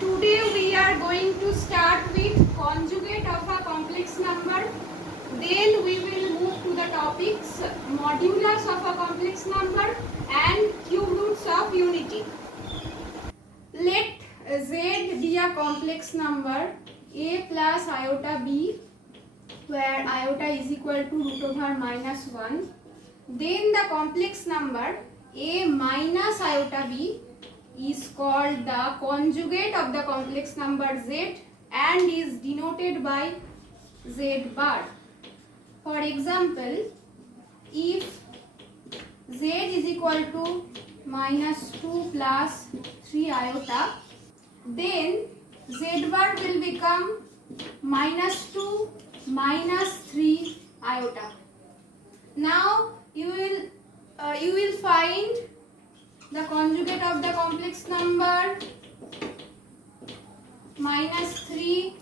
Today we are going to start with conjugate of a complex number. Then we will move to the topics modulus of a complex number and cube roots of unity. Let z be a complex number a plus iota b, where iota is equal to root over minus 1. Then the complex number a minus iota b is called the conjugate of the complex number z and is denoted by z bar. For example, if z is equal to minus 2 plus 3 iota, then z bar will become minus 2 minus 3 iota. Now you will find the conjugate of the complex number minus 3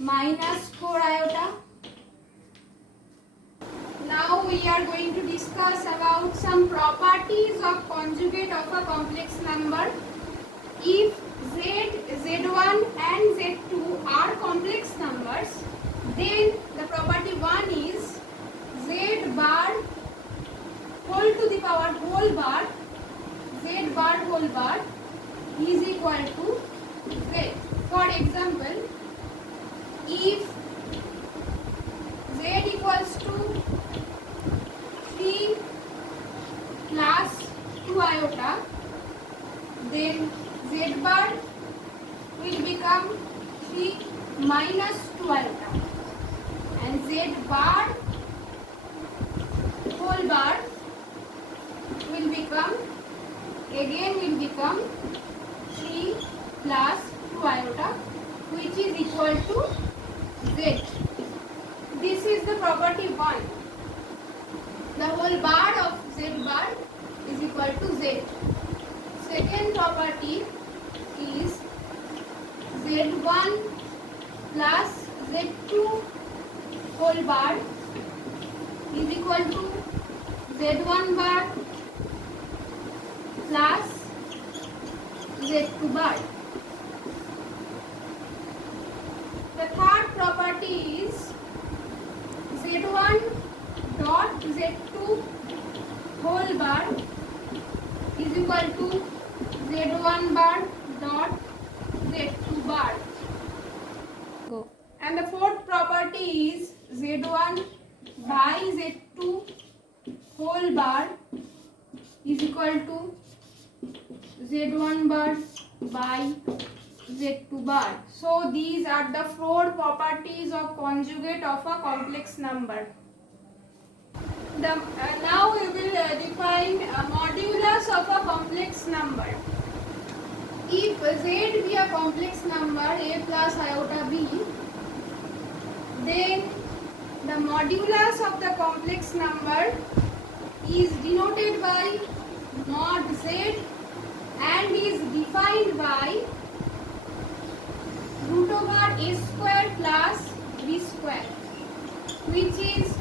minus 4 iota. Now we are going to discuss about some properties of conjugate of a complex number. If z, z1 and z2 are complex numbers, then the property 1 is z bar whole to the power whole bar, z bar whole bar is equal to z. For example, if z equals to 3 plus 2 iota, then z bar will become 3 minus 2 iota, and z bar whole bar will become 3 plus 2 iota, which is equal to z. This is the property 1. The whole bar of z bar is equal to z. Second property is z1 plus z2 whole bar is equal to z1 bar plus z2 bar. The third property is z1 dot z2 whole bar is equal to z1 bar dot z2 bar. And the fourth property is z1 by z2 whole bar is equal to z1 bar by z2 bar. So these are the four properties of conjugate of a complex number. Now we will define a modulus of a complex number. If z be a complex number a plus iota b, then the modulus of the complex number is denoted by mod z and is defined by root over a square plus b square, which is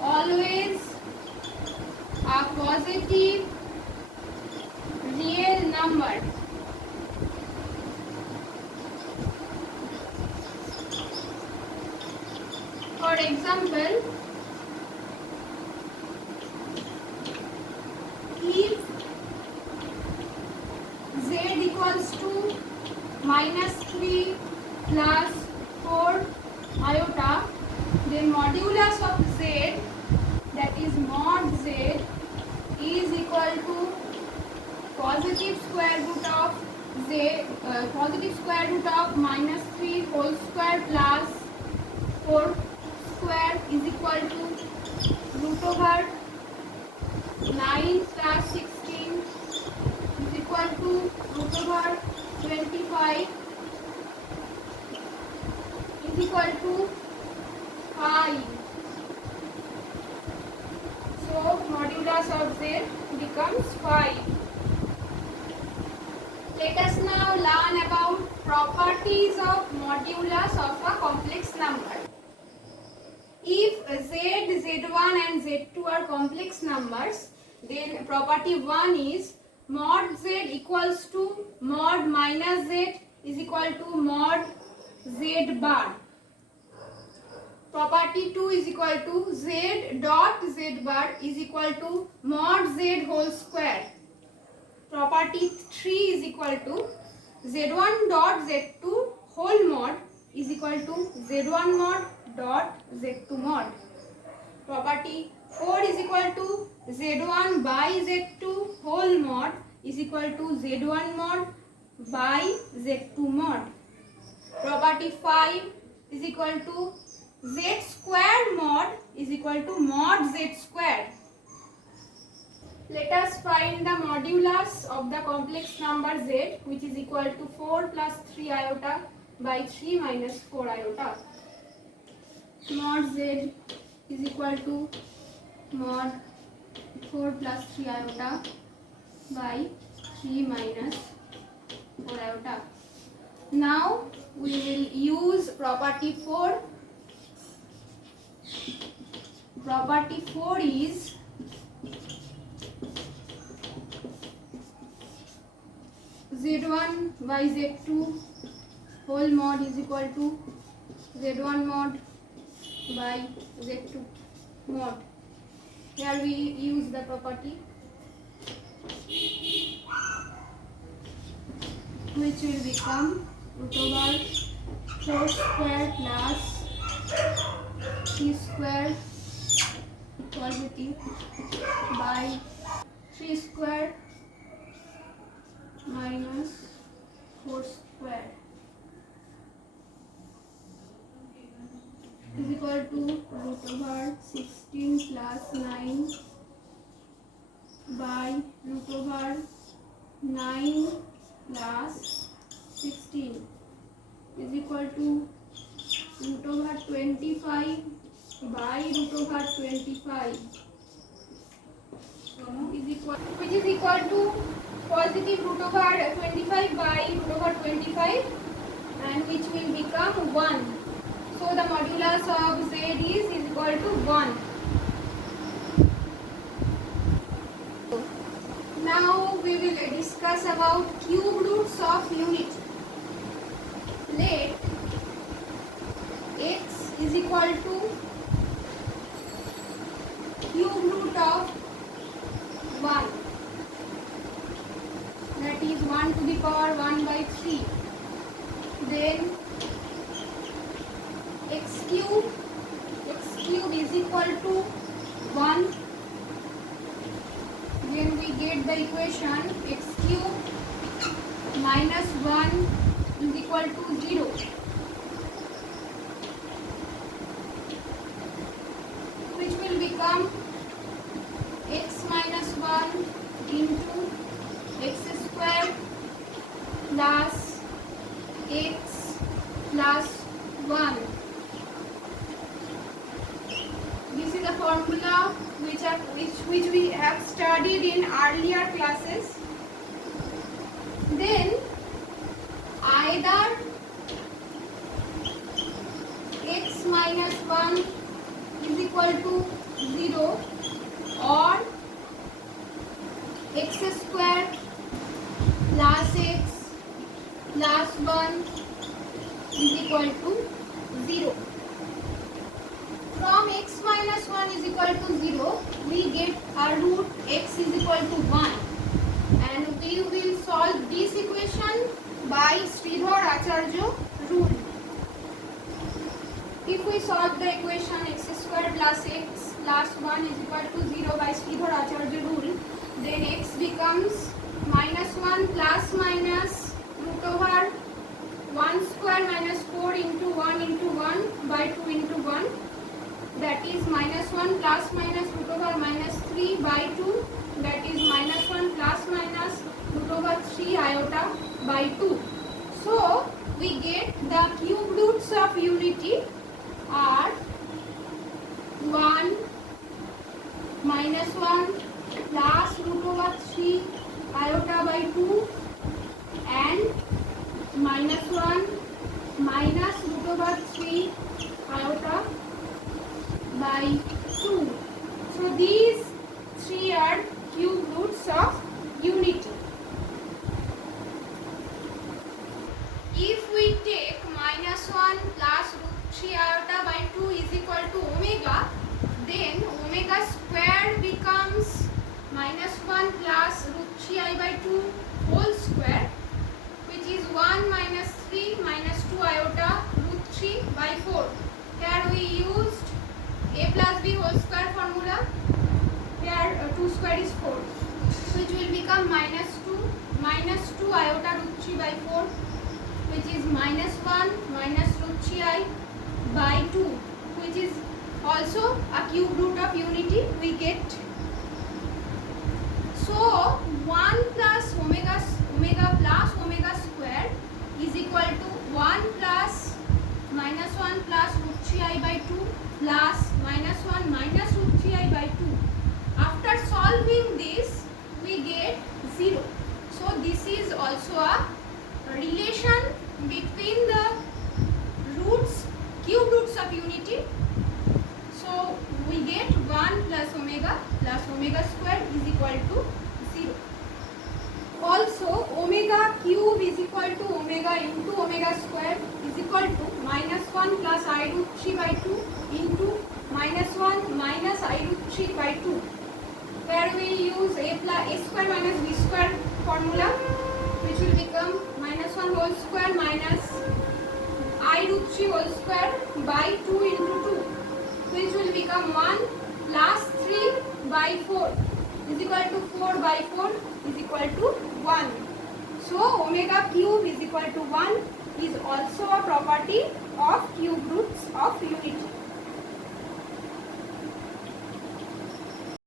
always a positive real number. For example, if z equals to minus 3 plus 4 iota, then modulus of z, that is mod z, is equal to positive square root of z, positive square root of minus 3 whole square plus 4 square is equal to root over 9 plus 16 is equal to root over 25 is equal to 5. So modulus of z becomes 5. Let us now learn about properties of modulus of a complex number. If z, z1 and z2 are complex numbers, then property 1 is mod z equals to mod minus z is equal to mod z bar. Property 2 is equal to z dot z bar is equal to mod z whole square. Property 3 is equal to z1 dot z2 whole mod is equal to z1 mod dot z2 mod. Property 4 is equal to z1 by z2 whole mod is equal to z1 mod by z2 mod. Property 5 is equal to z square mod is equal to mod z square. Let us find the modulus of the complex number z, which is equal to 4 plus 3 iota by 3 minus 4 iota. Mod z is equal to mod 4 plus 3 iota by 3 minus 4 iota. Now we will use property 4. Property 4 is z1 by z2 whole mod is equal to z1 mod by z2 mod. Here we use the property which will become root over 4 square plus 3 square positive by 3 square minus 4 square is equal to root over 16 plus 9 by root over 9 plus 16 is equal to root over 25 by root over 25 is equal, which is equal to positive root over 25 by root over 25 and which will become 1. So the modulus of z is equal to 1. Now we will discuss about cube roots of unity. Let x is equal to cube root of 1, that is 1 to the power 1 by 3. Then x cube is equal to 1. Then we get the equation x cube minus 1 is equal to 0. Which will become x minus 1 into x square plus x plus 1. This is the formula which we have studied in earlier classes. Then either x minus 1 is equal to 0 or x square plus x plus 1 is equal to 0. From x minus 1 is equal to 0, we get our root x is equal to 1 and we will solve this equation by Sridhar Acharya rule. If we solve the equation x square plus x plus 1 is equal to 0 by Sridhar Acharya rule, then x becomes minus 1 plus minus root over 1 square minus 4 into 1 into 1 by 2 into 1, that is minus 1 plus minus root over minus 3 by 2, that is minus 1 plus minus root over 3 iota by 2. So we get the cube roots of unity are 1 minus 1 plus root over 3 iota by 2 and minus 1 minus root over 3 iota by 2. So these three are cube roots of unity. b whole square formula. Here 2 square is 4, which will become minus 2 iota root 3 by 4, which is minus 1 minus root 3 I by 2, which is also a cube root of unity we get. So 1 plus omega plus omega square is equal to 1 plus minus 1 plus root 3 I by 2 plus minus 1 minus root 3 I by 2. After solving this, we get 0. So this is also a relation between the cube roots of unity. So we get 1 plus omega square is equal to 0. Also omega cube is equal to omega into omega square is equal to minus 1 plus I root 3 by 2 into minus 1 minus I root 3 by 2, where we use a square minus b square formula, which will become minus 1 whole square minus I root 3 whole square by 2 into 2, which will become 1 plus 3 by 4 is equal to 4 by 4 is equal to 1. So omega cube is equal to 1 is also a property of cube roots of unity.